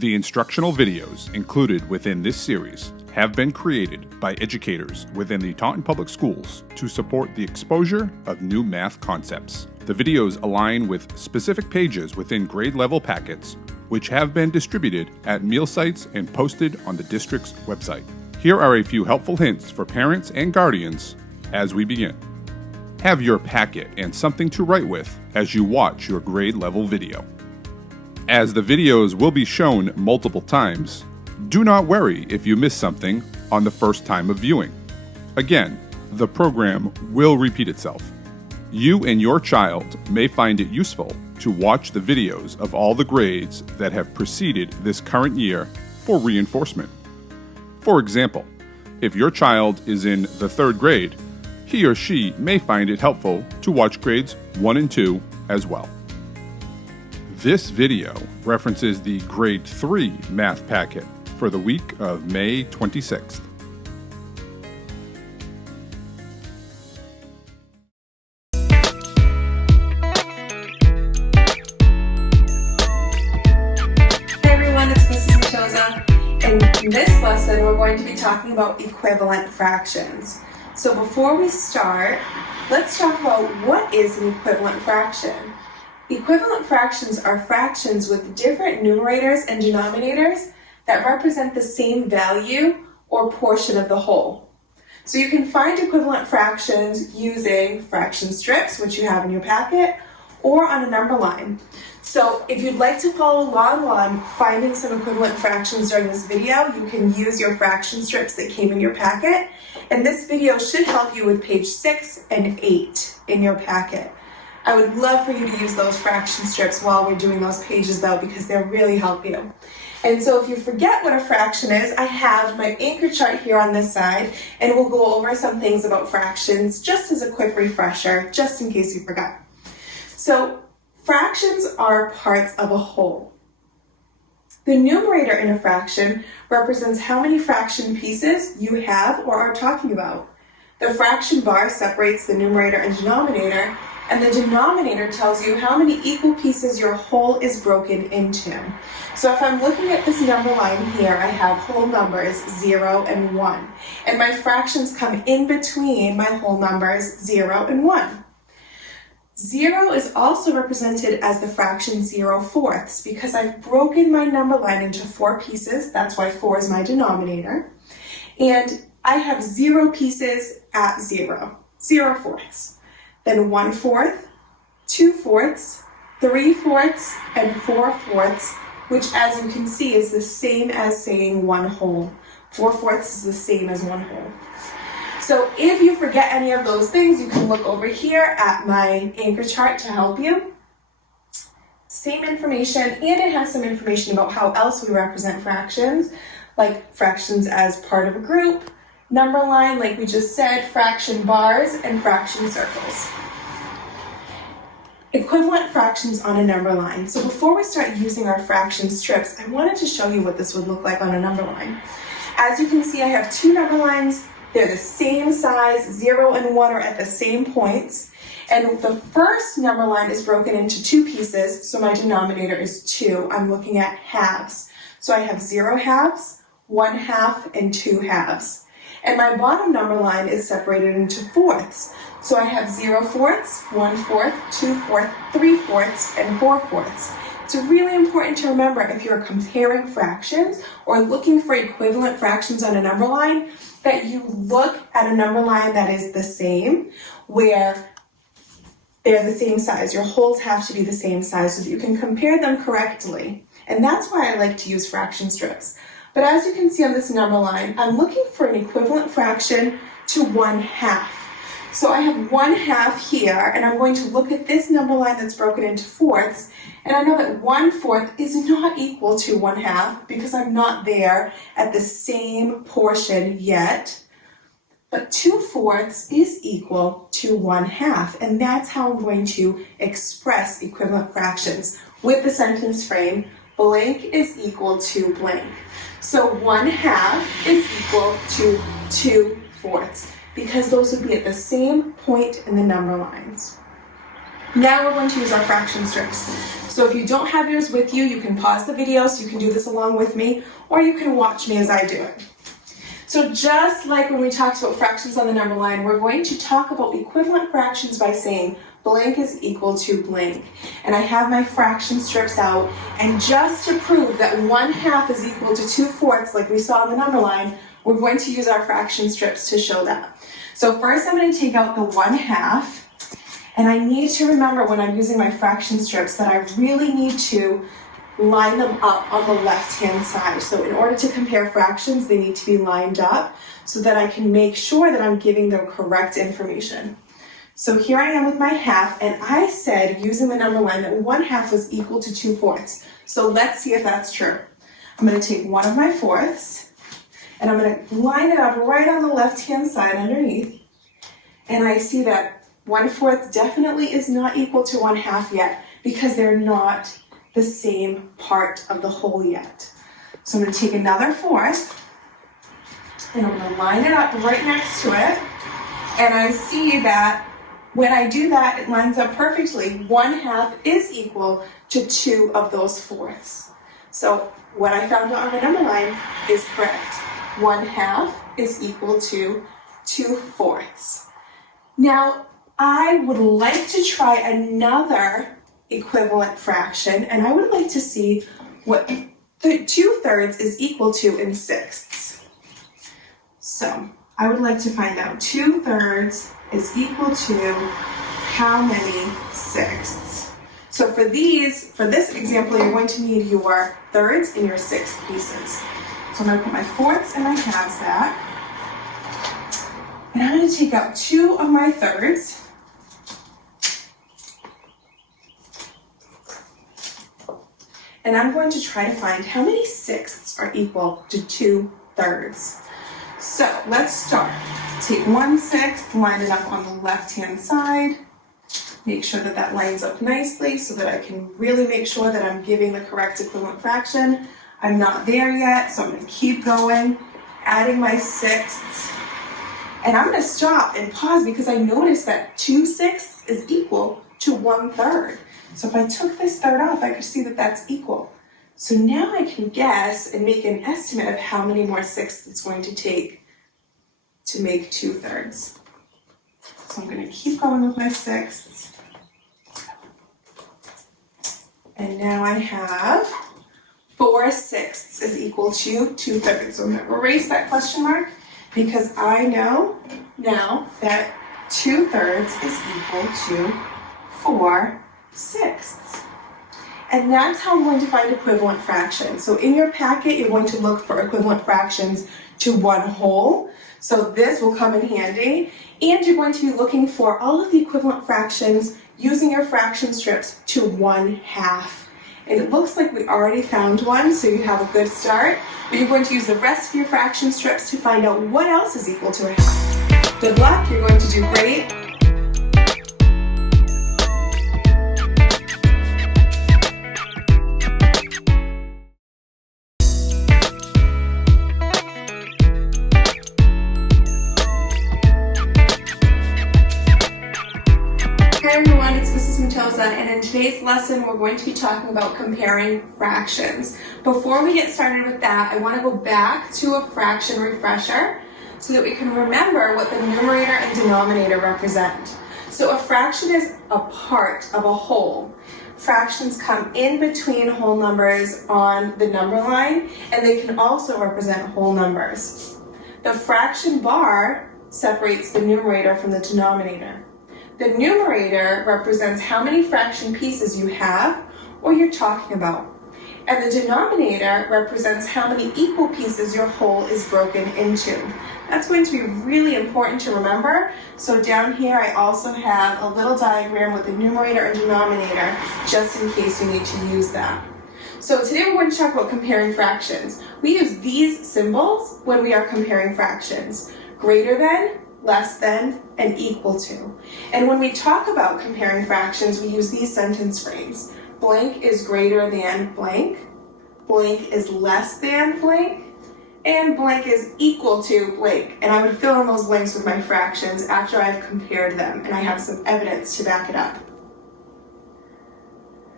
The instructional videos included within this series have been created by educators within the Taunton Public Schools to support the exposure of new math concepts. The videos align with specific pages within grade level packets, which have been distributed at meal sites and posted on the district's website. Here are a few helpful hints for parents and guardians as we begin. Have your packet and something to write with as you watch your grade level video. As the videos will be shown multiple times, do not worry if you miss something on the first time of viewing. Again, the program will repeat itself. You and your child may find it useful to watch the videos of all the grades that have preceded this current year for reinforcement. For example, if your child is in the 3rd grade, he or she may find it helpful to watch grades 1 and 2 as well. This video references the Grade 3 math packet for the week of May 26th. Hey everyone, it's Mrs. Machosa. In this lesson, we're going to be talking about equivalent fractions. So before we start, let's talk about what is an equivalent fraction. Equivalent fractions are fractions with different numerators and denominators that represent the same value or portion of the whole. So you can find equivalent fractions using fraction strips, which you have in your packet, or on a number line. So if you'd like to follow along while I'm finding some equivalent fractions during this video, you can use your fraction strips that came in your packet. And this video should help you with page 6 and 8 in your packet. I would love for you to use those fraction strips while we're doing those pages though, because they'll really help you. And so if you forget what a fraction is, I have my anchor chart here on this side, and we'll go over some things about fractions just as a quick refresher, just in case you forgot. So fractions are parts of a whole. The numerator in a fraction represents how many fraction pieces you have or are talking about. The fraction bar separates the numerator and denominator, and the denominator tells you how many equal pieces your whole is broken into. So if I'm looking at this number line here, I have whole numbers 0 and 1. And my fractions come in between my whole numbers 0 and 1. 0 is also represented as the fraction 0/4 because I've broken my number line into 4 pieces. That's why 4 is my denominator. And I have 0 pieces at 0, 0/4. Then 1/4, 2/4, 3/4, and 4/4, which as you can see is the same as saying 1 whole. 4/4 is the same as 1 whole. So if you forget any of those things, you can look over here at my anchor chart to help you. Same information, and it has some information about how else we represent fractions, like fractions as part of a group, number line, like we just said, fraction bars, and fraction circles. Equivalent fractions on a number line. So before we start using our fraction strips, I wanted to show you what this would look like on a number line. As you can see, I have 2 number lines. They're the same size, 0 and 1 are at the same points. And the first number line is broken into 2 pieces, so my denominator is 2. I'm looking at halves. So I have 0 halves, 1 half, and 2 halves. And my bottom number line is separated into fourths. So I have 0/4, 1/4, 2/4, 3/4, and 4/4. It's really important to remember if you're comparing fractions or looking for equivalent fractions on a number line, that you look at a number line that is the same, where they're the same size. Your wholes have to be the same size so that you can compare them correctly. And that's why I like to use fraction strips. But as you can see on this number line, I'm looking for an equivalent fraction to 1/2. So I have 1/2 here, and I'm going to look at this number line that's broken into fourths, and I know that 1/4 is not equal to 1/2 because I'm not there at the same portion yet. But 2/4 is equal to 1/2, and that's how I'm going to express equivalent fractions with the sentence frame, blank is equal to blank. So 1/2 is equal to 2/4, because those would be at the same point in the number lines. Now we're going to use our fraction strips. So if you don't have yours with you, you can pause the video so you can do this along with me, or you can watch me as I do it. So just like when we talked about fractions on the number line, we're going to talk about equivalent fractions by saying blank is equal to blank. And I have my fraction strips out, and just to prove that 1/2 is equal to 2/4 like we saw on the number line, we're going to use our fraction strips to show that. So first I'm going to take out the 1/2, and I need to remember when I'm using my fraction strips that I really need to line them up on the left-hand side. So in order to compare fractions, they need to be lined up so that I can make sure that I'm giving the correct information. So here I am with my half, and I said, using the number line, that 1/2 was equal to 2/4. So let's see if that's true. I'm going to take one of my fourths, and I'm going to line it up right on the left-hand side underneath, and I see that 1/4 definitely is not equal to 1/2 yet, because they're not the same part of the whole yet. So I'm going to take another fourth, and I'm going to line it up right next to it, and I see that when I do that, it lines up perfectly. 1/2 is equal to 2 of those fourths. So what I found on the number line is correct. 1/2 is equal to 2/4. Now, I would like to try another equivalent fraction, and I would like to see what the 2/3 is equal to in sixths. So I would like to find out 2/3 is equal to how many sixths. So for this example, you're going to need your thirds and your sixth pieces. So I'm going to put my fourths and my halves back, and I'm going to take out 2 of my thirds, and I'm going to try to find how many sixths are equal to 2/3. So let's start. Take 1/6, line it up on the left-hand side. Make sure that that lines up nicely so that I can really make sure that I'm giving the correct equivalent fraction. I'm not there yet, so I'm going to keep going, adding my sixths. And I'm going to stop and pause because I noticed that 2/6 is equal to 1/3. So if I took this third off, I could see that that's equal. So now I can guess and make an estimate of how many more sixths it's going to take to make 2/3. So I'm going to keep going with my sixths. And now I have 4/6 is equal to 2/3. So I'm going to erase that question mark because I know now that 2/3 is equal to 4/6. And that's how I'm going to find equivalent fractions. So in your packet, you're going to look for equivalent fractions to 1/2. So this will come in handy. And you're going to be looking for all of the equivalent fractions using your fraction strips to 1/2. And it looks like we already found one, so you have a good start. But you're going to use the rest of your fraction strips to find out what else is equal to 1/2. Good luck, you're going to do great. And in today's lesson, we're going to be talking about comparing fractions. Before we get started with that, I want to go back to a fraction refresher so that we can remember what the numerator and denominator represent. So a fraction is a part of a whole. Fractions come in between whole numbers on the number line, and they can also represent whole numbers. The fraction bar separates the numerator from the denominator. The numerator represents how many fraction pieces you have or you're talking about. And the denominator represents how many equal pieces your whole is broken into. That's going to be really important to remember. So down here I also have a little diagram with the numerator and denominator just in case you need to use that. So today we're going to talk about comparing fractions. We use these symbols when we are comparing fractions. Greater than, less than, and equal to. And when we talk about comparing fractions, we use these sentence frames. Blank is greater than blank, blank is less than blank, and blank is equal to blank. And I would fill in those blanks with my fractions after I've compared them, and I have some evidence to back it up.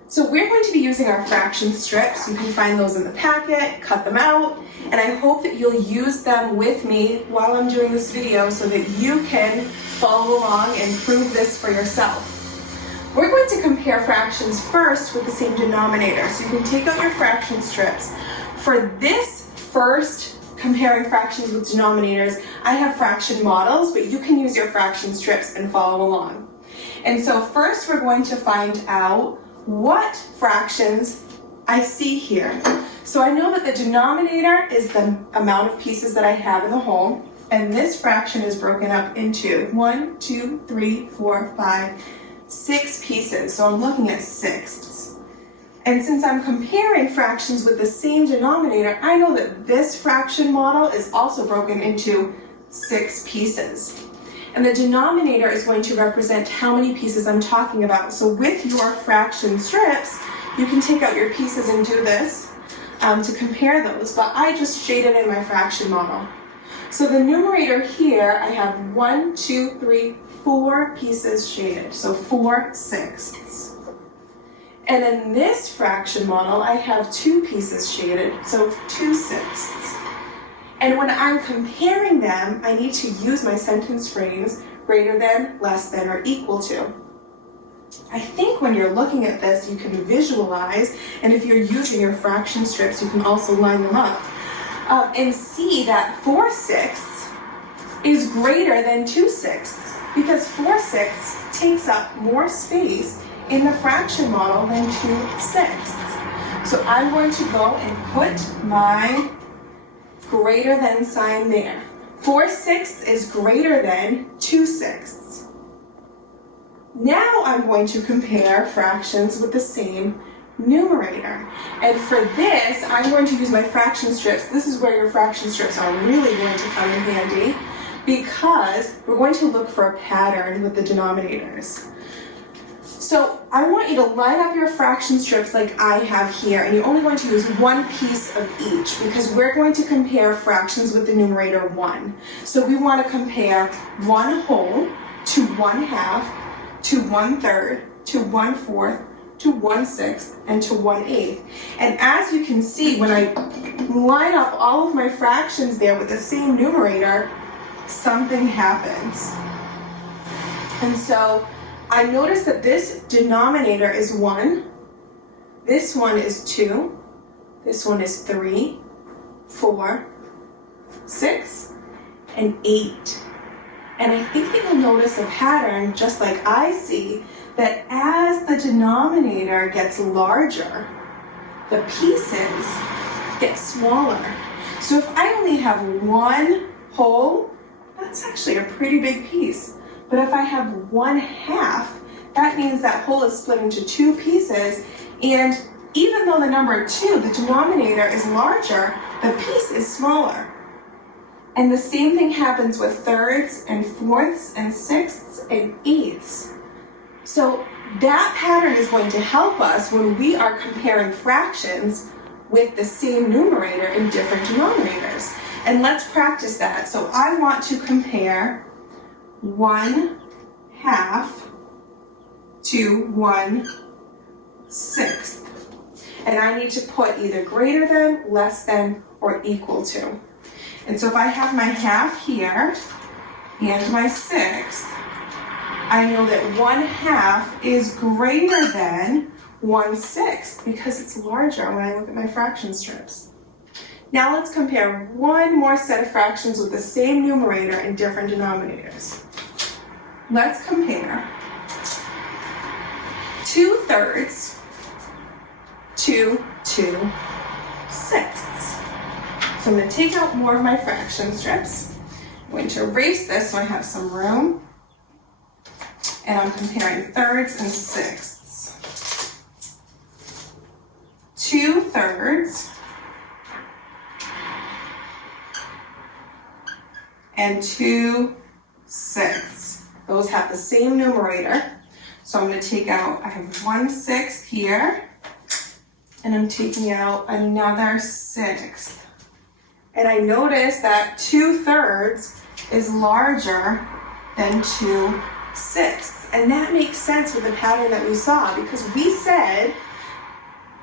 So we're going to be using our fraction strips. You can find those in the packet, cut them out, and I hope that you'll use them with me while I'm doing this video so that you can follow along and prove this for yourself. We're going to compare fractions first with the same denominator. So you can take out your fraction strips. For this first comparing fractions with denominators, I have fraction models, but you can use your fraction strips and follow along. And so first we're going to find out what fractions I see here. So I know that the denominator is the amount of pieces that I have in the whole, and this fraction is broken up into 1, 2, 3, 4, 5, 6 pieces. So I'm looking at sixths. And since I'm comparing fractions with the same denominator, I know that this fraction model is also broken into 6 pieces. And the denominator is going to represent how many pieces I'm talking about. So with your fraction strips, you can take out your pieces and do this to compare those, but I just shaded in my fraction model. So the numerator here, I have 1, 2, 3, 4 pieces shaded, so 4 sixths. And in this fraction model, I have 2 pieces shaded, so 2 sixths. And when I'm comparing them, I need to use my sentence frames greater than, less than, or equal to. I think when you're looking at this, you can visualize, and if you're using your fraction strips, you can also line them up and see that 4 sixths is greater than 2 sixths because 4 sixths takes up more space in the fraction model than 2 sixths. So I'm going to go and put my greater than sign there. 4 sixths is greater than 2 sixths. Now I'm going to compare fractions with the same numerator. And for this, I'm going to use my fraction strips. This is where your fraction strips are really going to come in handy because we're going to look for a pattern with the denominators. So I want you to line up your fraction strips like I have here, and you're only going to use one piece of each because we're going to compare fractions with the numerator 1. So we want to compare 1 whole to 1 half to 1/3 to 1/4 to 1/6 and to 1/8. And as you can see, when I line up all of my fractions there with the same numerator, something happens. And so I notice that this denominator is 1, this one is 2, this one is 3, 4, 6, and 8. And I think that you'll notice a pattern, just like I see, that as the denominator gets larger, the pieces get smaller. So if I only have 1 whole, that's actually a pretty big piece. But if I have 1 half, that means that whole is split into 2 pieces, and even though the number 2, the denominator, is larger, the piece is smaller. And the same thing happens with thirds and fourths and sixths and eighths. So that pattern is going to help us when we are comparing fractions with the same numerator in different denominators. And let's practice that. So I want to compare 1 half to 1/6. And I need to put either greater than, less than, or equal to. And so if I have my half here and my 1/6, I know that 1 half is greater than 1/6 because it's larger when I look at my fraction strips. Now let's compare one more set of fractions with the same numerator and different denominators. Let's compare 2/3 to 2/6. So I'm going to take out more of my fraction strips. I'm going to erase this so I have some room. And I'm comparing thirds and sixths. 2/3 and 2/6. Those have the same numerator. So I'm going to take out, I have 1/6 here, and I'm taking out another 1/6. And I notice that 2/3 is larger than 2/6. And that makes sense with the pattern that we saw, because we said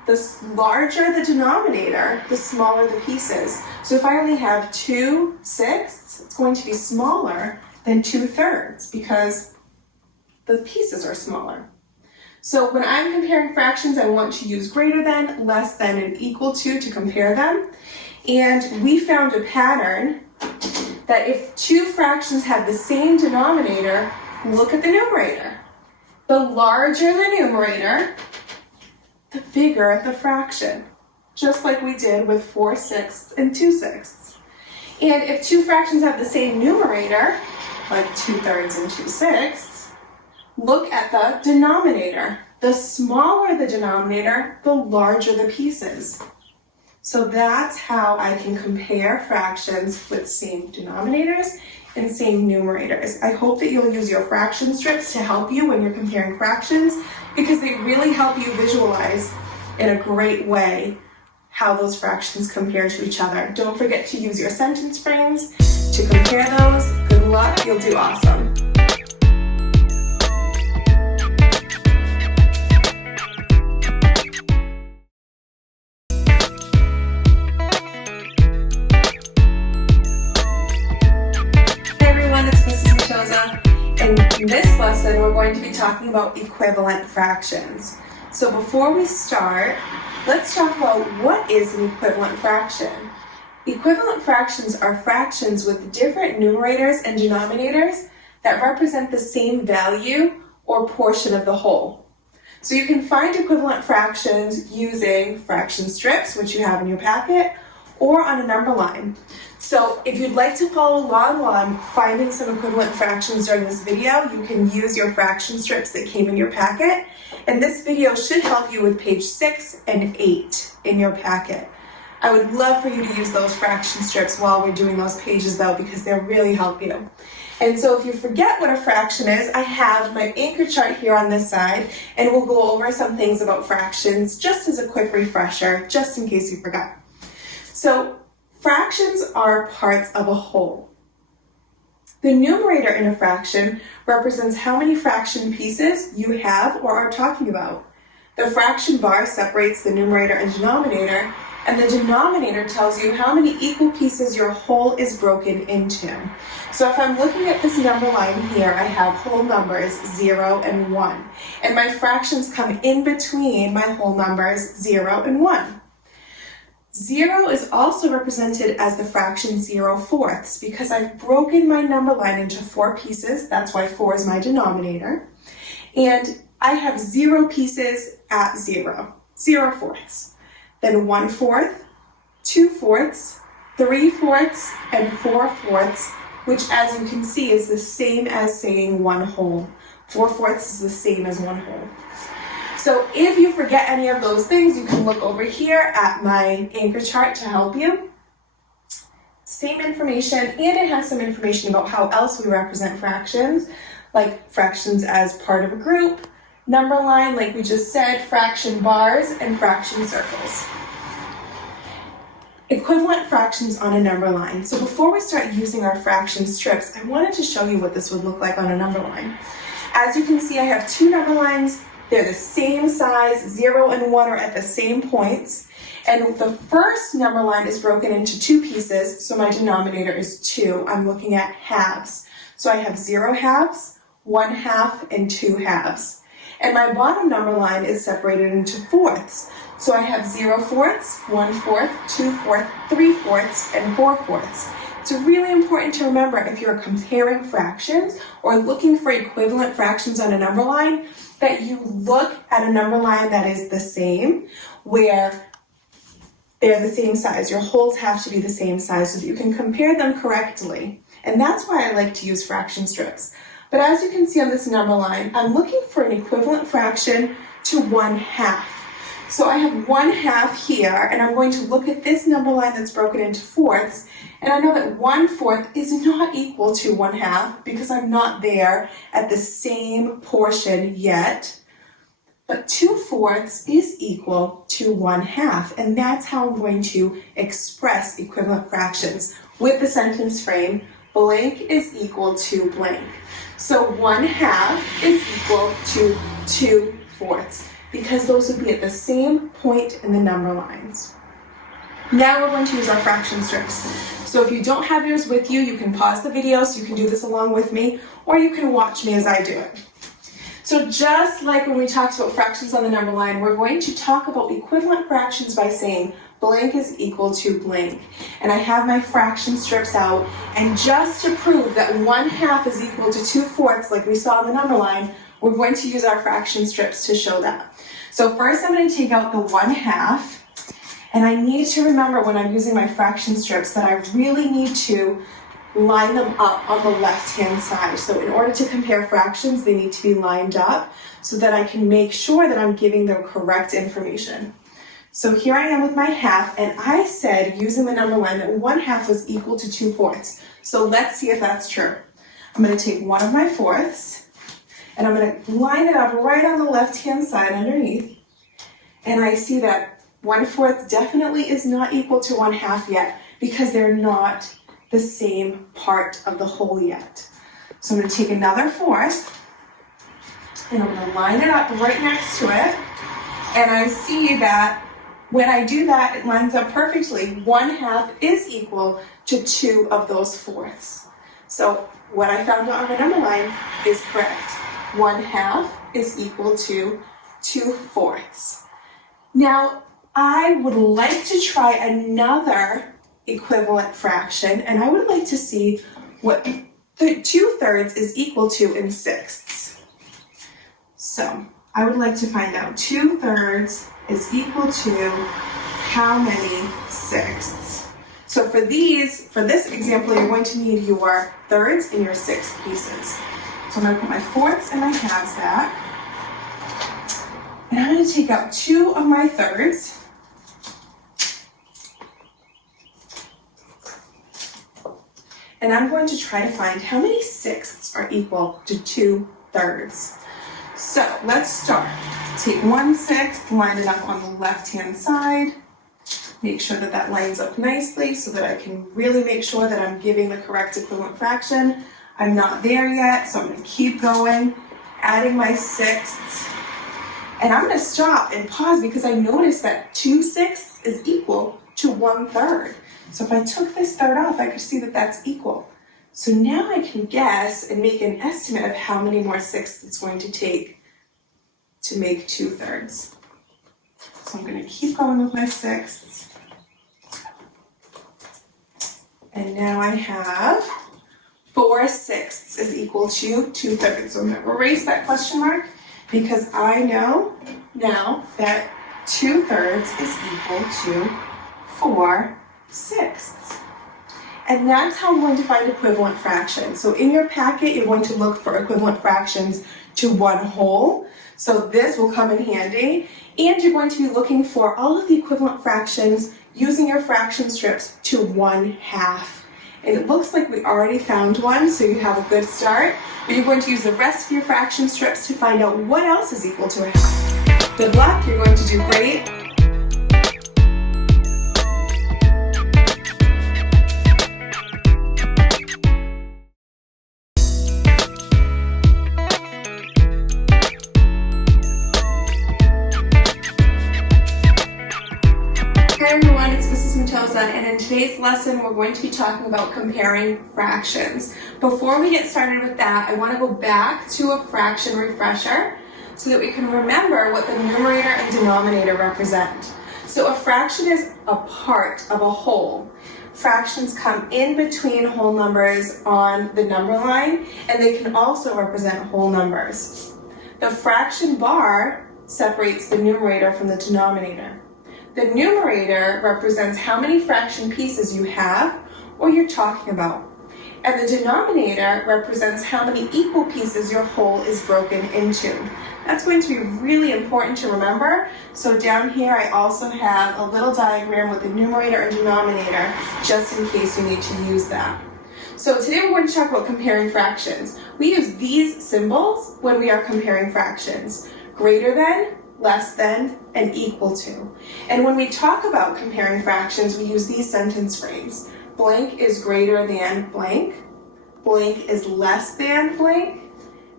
the larger the denominator, the smaller the pieces. So if I only have 2/6, it's going to be smaller than 2/3 because the pieces are smaller. So when I'm comparing fractions, I want to use greater than, less than, and equal to compare them. And we found a pattern that if two fractions have the same denominator, look at the numerator. The larger the numerator, the bigger the fraction, just like we did with 4/6 and 2/6. And if two fractions have the same numerator, like 2/3 and 2/6, look at the denominator. The smaller the denominator, the larger the pieces. So that's how I can compare fractions with same denominators and same numerators. I hope that you'll use your fraction strips to help you when you're comparing fractions, because they really help you visualize in a great way how those fractions compare to each other. Don't forget to use your sentence frames to compare those. Good luck, you'll do awesome. In this lesson, we're going to be talking about equivalent fractions. So before we start, let's talk about what is an equivalent fraction. Equivalent fractions are fractions with different numerators and denominators that represent the same value or portion of the whole. So you can find equivalent fractions using fraction strips, which you have in your packet, or on a number line. So if you'd like to follow along while I'm finding some equivalent fractions during this video, you can use your fraction strips that came in your packet. And this video should help you with page 6 and 8 in your packet. I would love for you to use those fraction strips while we're doing those pages though, because they'll really help you. And so if you forget what a fraction is, I have my anchor chart here on this side, and we'll go over some things about fractions just as a quick refresher, just in case you forgot. So fractions are parts of a whole. The numerator in a fraction represents how many fraction pieces you have or are talking about. The fraction bar separates the numerator and denominator, and the denominator tells you how many equal pieces your whole is broken into. So if I'm looking at this number line here, I have whole numbers 0 and 1, and my fractions come in between my whole numbers 0 and 1. 0 is also represented as the fraction 0/4 because I've broken my number line into 4 pieces. That's why 4 is my denominator. And I have 0 pieces at 0, 0/4. Then 1/4, 2/4, 3/4, and 4/4, which as you can see is the same as saying 1 whole. 4/4 is the same as 1 whole. So if you forget any of those things, you can look over here at my anchor chart to help you. Same information, and it has some information about how else we represent fractions, like fractions as part of a group, number line, like we just said, fraction bars, and fraction circles. Equivalent fractions on a number line. So before we start using our fraction strips, I wanted to show you what this would look like on a number line. As you can see, I have 2 number lines. They're the same size, 0 and 1 are at the same points. And the first number line is broken into 2 pieces, so my denominator is 2. I'm looking at halves. So I have 0 halves, 1 half, and 2 halves. And my bottom number line is separated into fourths. So I have 0/4, 1/4, 2/4, 3/4, and 4/4. It's really important to remember if you're comparing fractions or looking for equivalent fractions on a number line, that you look at a number line that is the same, where they're the same size. Your wholes have to be the same size so that you can compare them correctly. And that's why I like to use fraction strips. But as you can see on this number line, I'm looking for an equivalent fraction to 1/2. So I have 1/2 here, and I'm going to look at this number line that's broken into fourths, and I know that 1/4 is not equal to 1/2 because I'm not there at the same portion yet. But 2/4 is equal to 1/2, and that's how I'm going to express equivalent fractions with the sentence frame, blank is equal to blank. So 1/2 is equal to 2/4. because those would be at the same point in the number lines. Now we're going to use our fraction strips. So if you don't have yours with you, you can pause the video so you can do this along with me, or you can watch me as I do it. So just like when we talked about fractions on the number line, we're going to talk about equivalent fractions by saying blank is equal to blank. And I have my fraction strips out, and just to prove that 1/2 is equal to 2/4 like we saw on the number line, we're going to use our fraction strips to show that. So first I'm going to take out the 1/2, and I need to remember when I'm using my fraction strips that I really need to line them up on the left-hand side. So in order to compare fractions, they need to be lined up so that I can make sure that I'm giving the correct information. So here I am with my half, and I said, using the number line, that 1/2 was equal to 2/4. So let's see if that's true. I'm going to take one of my fourths, and I'm going to line it up right on the left-hand side underneath, and I see that 1/4 definitely is not equal to 1/2 yet, because they're not the same part of the whole yet. So I'm going to take another fourth, and I'm going to line it up right next to it, and I see that when I do that, it lines up perfectly. 1/2 is equal to 2 of those fourths. So what I found out on the number line is correct. 1/2 is equal to 2/4. Now, I would like to try another equivalent fraction, and I would like to see what the 2/3 is equal to in sixths. So I would like to find out 2/3 is equal to how many sixths. So for this example, you're going to need your thirds and your sixth pieces. So I'm going to put my fourths and my halves back, and I'm going to take out 2 of my thirds, and I'm going to try to find how many sixths are equal to 2/3. So let's start. Take 1/6, line it up on the left-hand side. Make sure that that lines up nicely so that I can really make sure that I'm giving the correct equivalent fraction. I'm not there yet, so I'm going to keep going, adding my sixths. And I'm going to stop and pause because I noticed that 2/6 is equal to 1/3. So if I took this third off, I could see that that's equal. So now I can guess and make an estimate of how many more sixths it's going to take to make 2/3. So I'm going to keep going with my sixths. And now I have 4/6 is equal to 2/3. So I'm going to erase that question mark because I know now that 2/3 is equal to 4/6. And that's how I'm going to find equivalent fractions. So in your packet, you're going to look for equivalent fractions to 1 whole. So this will come in handy. And you're going to be looking for all of the equivalent fractions using your fraction strips to 1/2. And it looks like we already found one, so you have a good start. But you're going to use the rest of your fraction strips to find out what else is equal to 1/2. Good luck, you're going to do great. Hi everyone, it's Mrs. Mendoza, and in today's lesson we're going to be talking about comparing fractions. Before we get started with that, I want to go back to a fraction refresher so that we can remember what the numerator and denominator represent. So a fraction is a part of a whole. Fractions come in between whole numbers on the number line, and they can also represent whole numbers. The fraction bar separates the numerator from the denominator. The numerator represents how many fraction pieces you have or you're talking about. And the denominator represents how many equal pieces your whole is broken into. That's going to be really important to remember. So down here I also have a little diagram with the numerator and denominator just in case you need to use that. So today we're going to talk about comparing fractions. We use these symbols when we are comparing fractions. Greater than, less than, and equal to. And when we talk about comparing fractions, we use these sentence frames. Blank is greater than blank. Blank is less than blank.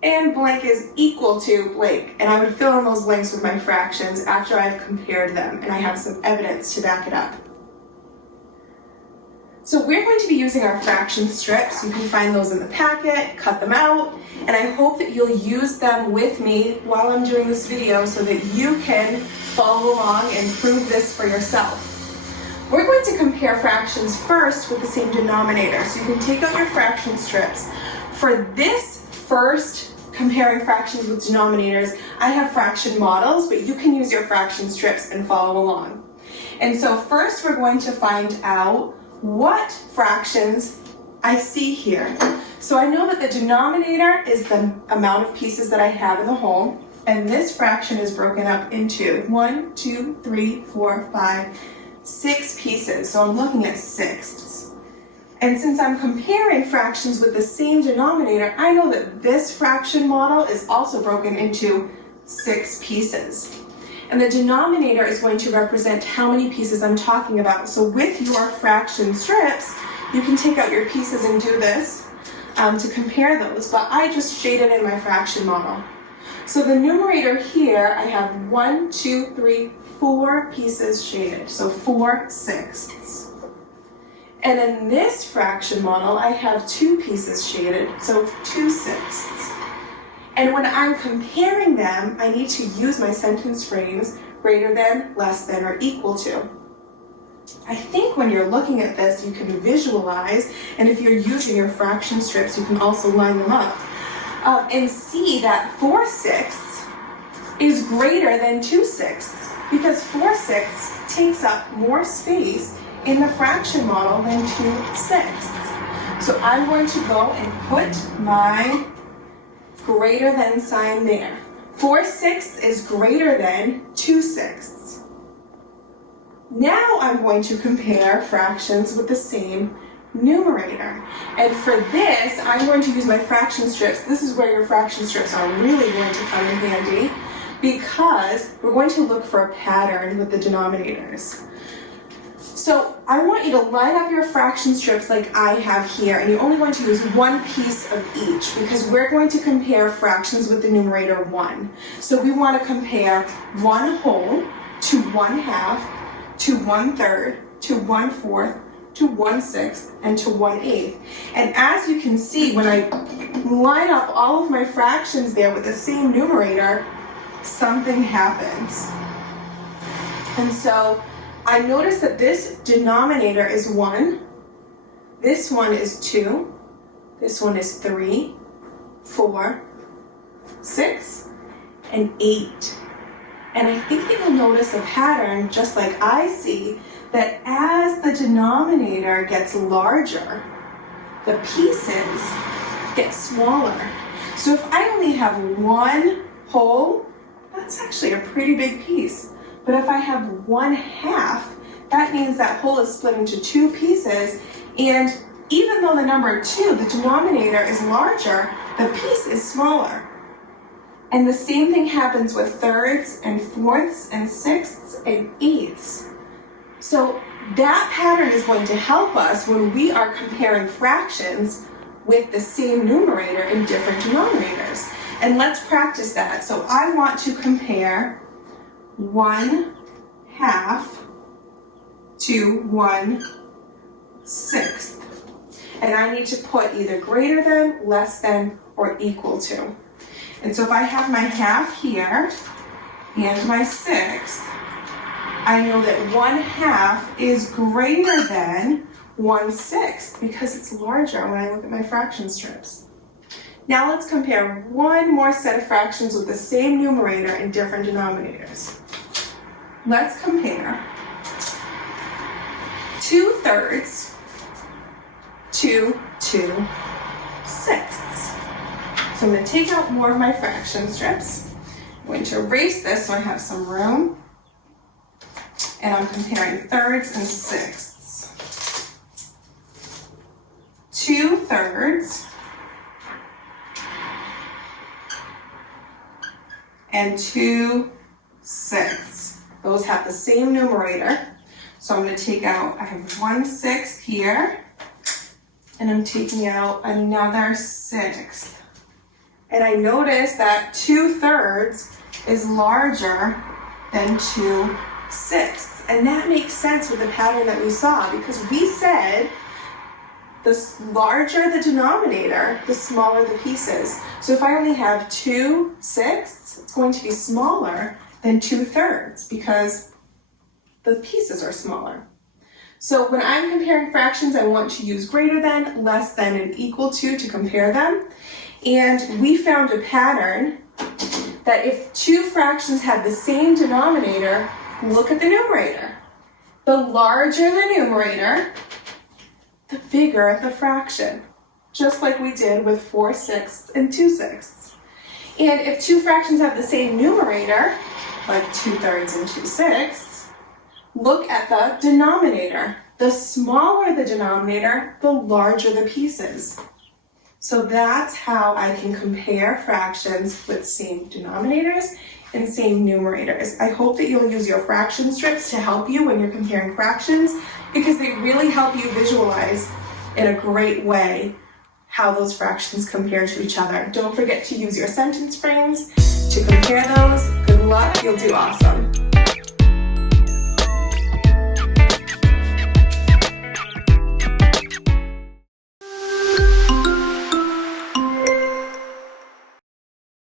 and blank is equal to blank. And I would fill in those blanks with my fractions after I've compared them, and I have some evidence to back it up. So we're going to be using our fraction strips. You can find those in the packet, cut them out, and I hope that you'll use them with me while I'm doing this video so that you can follow along and prove this for yourself. We're going to compare fractions first with the same denominator. So you can take out your fraction strips. For this first comparing fractions with denominators, I have fraction models, but you can use your fraction strips and follow along. And so first we're going to find out what fractions I see here. So I know that the denominator is the amount of pieces that I have in the whole, and this fraction is broken up into 1, 2, 3, 4, 5, 6 pieces. So I'm looking at sixths. And since I'm comparing fractions with the same denominator, I know that this fraction model is also broken into 6 pieces. And the denominator is going to represent how many pieces I'm talking about. So with your fraction strips, you can take out your pieces and do this to compare those, but I just shaded in my fraction model. So the numerator here, I have 1, 2, 3, 4 pieces shaded, so 4 sixths. And in this fraction model, I have 2 pieces shaded, so 2 sixths. And when I'm comparing them, I need to use my sentence frames greater than, less than, or equal to. I think when you're looking at this, you can visualize, and if you're using your fraction strips, you can also line them up and see that 4 sixths is greater than 2 sixths because 4 sixths takes up more space in the fraction model than 2 sixths. So I'm going to go and put my greater than sign there. 4 sixths is greater than 2 sixths. Now I'm going to compare fractions with the same numerator. And for this, I'm going to use my fraction strips. This is where your fraction strips are really going to come in handy because we're going to look for a pattern with the denominators. So I want you to line up your fraction strips like I have here, and you're only going to use one piece of each because we're going to compare fractions with the numerator 1. So we want to compare 1 whole to 1 half to 1/3 to 1/4 to 1/6 and to 1/8. And as you can see, when I line up all of my fractions there with the same numerator, something happens. And so I notice that this denominator is 1, this one is 2, this one is 3, 4, 6, and 8. And I think that you'll notice a pattern, just like I see, that as the denominator gets larger, the pieces get smaller. So if I only have 1 whole, that's actually a pretty big piece. But if I have 1/2, that means that whole is split into 2 pieces, and even though the number 2, the denominator, is larger, the piece is smaller. And the same thing happens with thirds and fourths and sixths and eighths. So that pattern is going to help us when we are comparing fractions with the same numerator in different denominators. And let's practice that. So I want to compare 1/2 to 1/6. And I need to put either greater than, less than, or equal to. And so if I have my half here and my 1/6, I know that 1/2 is greater than 1/6 because it's larger when I look at my fraction strips. Now let's compare one more set of fractions with the same numerator in different denominators. Let's compare 2/3 to 2/6. So I'm going to take out more of my fraction strips. I'm going to erase this so I have some room. And I'm comparing thirds and sixths. 2/3 and 2/6. Those have the same numerator. So I'm going to take out, I have 1/6 here, and I'm taking out another 1/6. And I noticed that 2/3 is larger than 2/6. And that makes sense with the pattern that we saw, because we said the larger the denominator, the smaller the pieces. So if I only have 2/6, it's going to be smaller than 2/3 because the pieces are smaller. So when I'm comparing fractions, I want to use greater than, less than, and equal to compare them. And we found a pattern that if two fractions have the same denominator, look at the numerator. The larger the numerator, the bigger the fraction, just like we did with 4/6 and 2/6. And if two fractions have the same numerator, like 2/3 and 2/6, look at the denominator. The smaller the denominator, the larger the pieces. So that's how I can compare fractions with same denominators and same numerators. I hope that you'll use your fraction strips to help you when you're comparing fractions, because they really help you visualize in a great way how those fractions compare to each other. Don't forget to use your sentence frames to compare those. Good luck, you'll do awesome.